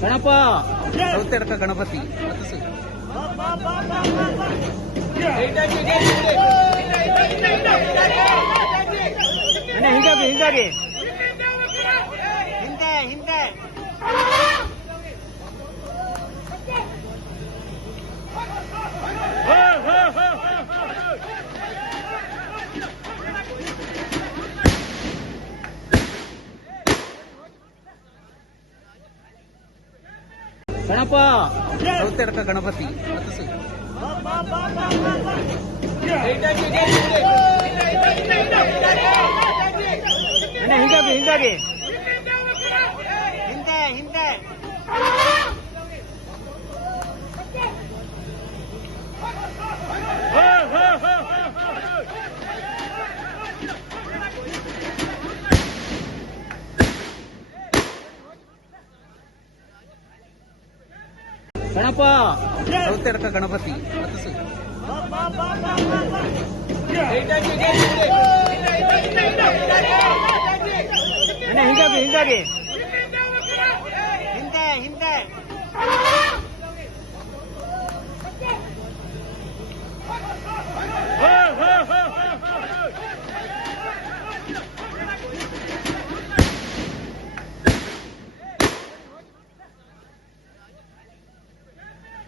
ಗಣಪ ಸೌತೆಡ್ಕ ಗಣಪತಿ ಹಿಂಗಾಗಿ ಹಿಂಗಾಗಿ ಹಿಂದೆ ಹಿಂದೆ ಗಣಪ ಸೌತೆಡ್ಕ ಗಣಪತಿ ಹಿಂಗಾಗಿ ಹಿಂಗಾಗಿ ಹಿಂದೆ ಹಿಂದೆ ಗಣಪ ಸೌತೆಡ್ಕ ಗಣಪತಿ ಹಿಂಗಾಗಿ ಹಿಂಗಾಗಿ ಹಿಂದೆ ಹಿಂದೆ